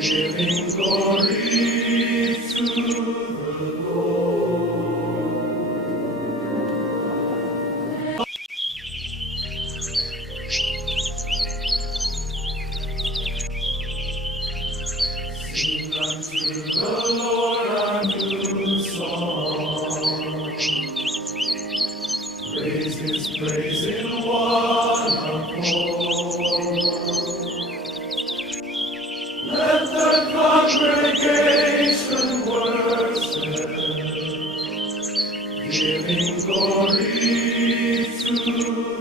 giving glory to the Lord. Sing unto the Lord a new song. Praise His praise in one accord. Let the congregation worship, giving glory to